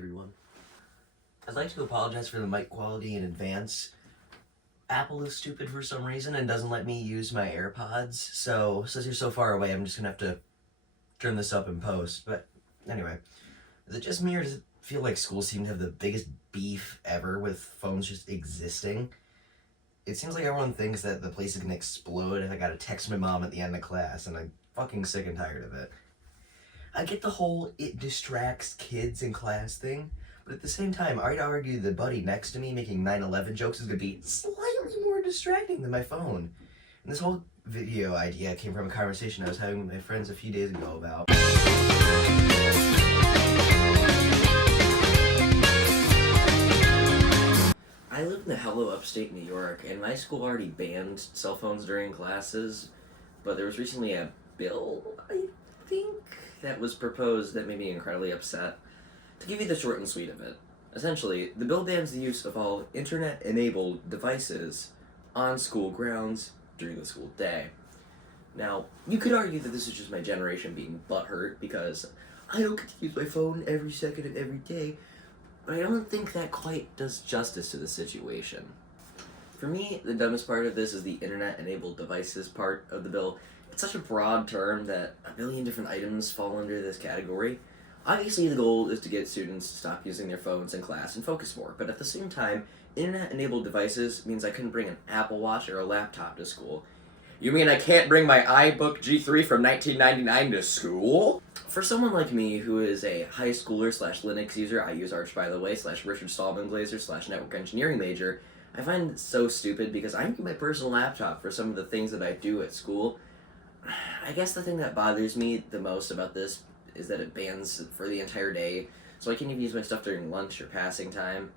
everyone. I'd like to apologize for the mic quality in advance. Apple is stupid for some reason and doesn't let me use my AirPods, so since you're so far away, I'm just gonna have to turn this up in post. But anyway, is it just me or does it feel like schools seem to have the biggest beef ever with phones just existing? It seems like everyone thinks that the place is gonna explode if I gotta text my mom at the end of class, and I'm fucking sick and tired of it. I get the whole it distracts kids in class thing, but at the same time, I'd argue the buddy next to me making 9/11 jokes is gonna be slightly more distracting than my phone. And this whole video idea came from a conversation I was having with my friends a few days ago about. I live in the hello upstate New York, and my school already banned cell phones during classes, but there was recently a bill, I think, that was proposed that made me incredibly upset. To give you the short and sweet of it, essentially, the bill bans the use of all internet-enabled devices on school grounds during the school day. Now, you could argue that this is just my generation being butthurt because I don't get to use my phone every second of every day, but I don't think that quite does justice to the situation. For me, the dumbest part of this is the internet-enabled devices part of the bill. It's such a broad term that a billion different items fall under this category. Obviously, the goal is to get students to stop using their phones in class and focus more, but at the same time, internet-enabled devices means I couldn't bring an Apple Watch or a laptop to school. You mean I can't bring my iBook G3 from 1999 to school? For someone like me who is a high schooler slash Linux user, I use Arch by the way, slash Richard Stallman Glazer slash network engineering major, I find it so stupid because I need my personal laptop for some of the things that I do at school. I guess the thing that bothers me the most about this is that it bans for the entire day, so I can't even use my stuff during lunch or passing time.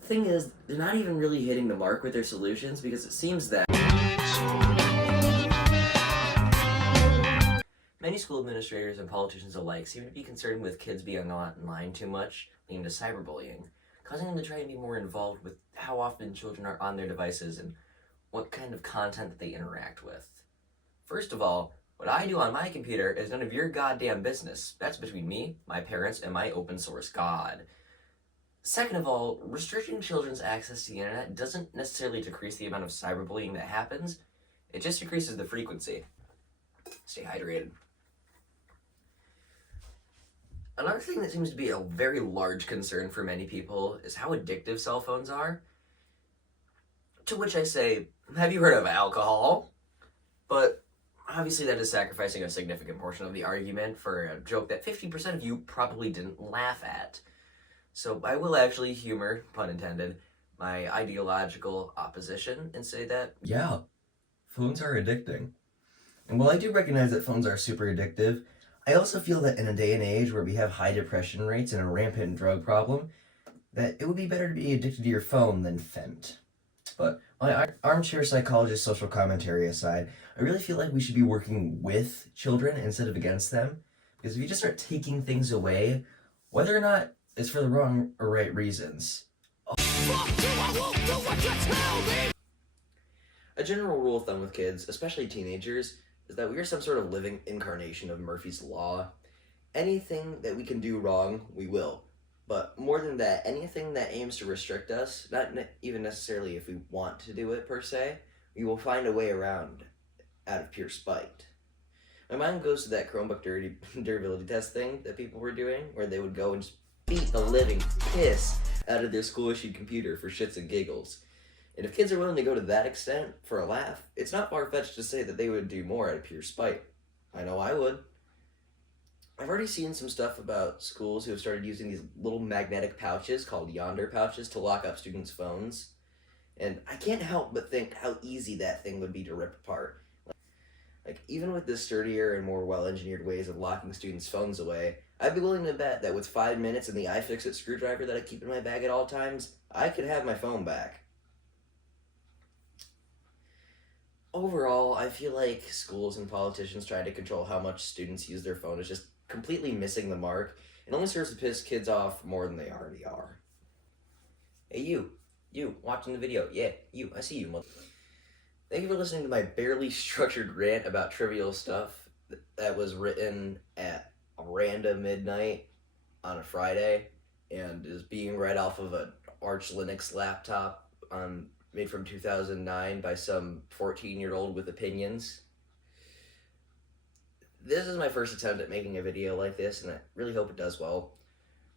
The thing is, they're not even really hitting the mark with their solutions because it seems that many school administrators and politicians alike seem to be concerned with kids being online too much, leading to cyberbullying, causing them to try and be more involved with how often children are on their devices and what kind of content that they interact with. First of all, what I do on my computer is none of your goddamn business. That's between me, my parents, and my open source god. Second of all, restricting children's access to the internet doesn't necessarily decrease the amount of cyberbullying that happens, it just decreases the frequency. Stay hydrated. Another thing that seems to be a very large concern for many people is how addictive cell phones are. To which I say, have you heard of alcohol? But obviously that is sacrificing a significant portion of the argument for a joke that 50% of you probably didn't laugh at. So I will actually humor, pun intended, my ideological opposition and say that, yeah, phones are addicting. And while I do recognize that phones are super addictive, I also feel that in a day and age where we have high depression rates and a rampant drug problem, that it would be better to be addicted to your phone than Fent. But my armchair psychologist social commentary aside, I really feel like we should be working with children instead of against them. Because if you just start taking things away, whether or not it's for the wrong or right reasons. A general rule of thumb with kids, especially teenagers, is that we are some sort of living incarnation of Murphy's Law. Anything that we can do wrong, we will. But more than that, anything that aims to restrict us, not even necessarily if we want to do it per se, we will find a way around out of pure spite. My mind goes to that Chromebook durability test thing that people were doing, where they would go and just beat the living piss out of their school-issued computer for shits and giggles. And if kids are willing to go to that extent for a laugh, it's not far-fetched to say that they would do more out of pure spite. I know I would. I've already seen some stuff about schools who have started using these little magnetic pouches called Yonder pouches to lock up students' phones. And I can't help but think how easy that thing would be to rip apart. Like even with the sturdier and more well-engineered ways of locking students' phones away, I'd be willing to bet that with 5 minutes and the iFixit screwdriver that I keep in my bag at all times, I could have my phone back. Overall, I feel like schools and politicians trying to control how much students use their phone is just completely missing the mark. It only serves to piss kids off more than they already are. Hey you watching the video, yeah, you, I see you. Thank you for listening to my barely structured rant about trivial stuff that was written at a random midnight on a Friday. and is being read off of an Arch Linux laptop made from 2009 by some 14-year-old with opinions. This is my first attempt at making a video like this, and I really hope it does well.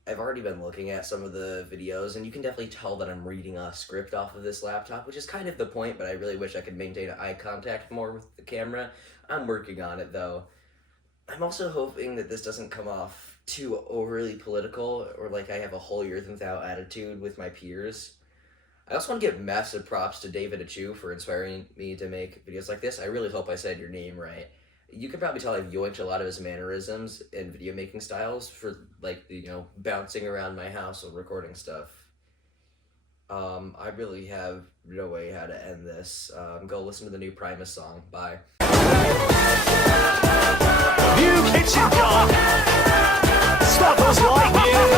I've already been looking at some of the videos, and you can definitely tell that I'm reading a script off of this laptop, which is kind of the point, but I really wish I could maintain eye contact more with the camera. I'm working on it, though. I'm also hoping that this doesn't come off too overly political, or like I have a holier than thou attitude with my peers. I also want to give massive props to David Achu for inspiring me to make videos like this. I really hope I said your name right. You can probably tell I've yoinked a lot of his mannerisms and video making styles for like the, bouncing around my house and recording stuff. I really have no way how to end this. Go listen to the new Primus song. Bye. You kitchen dog!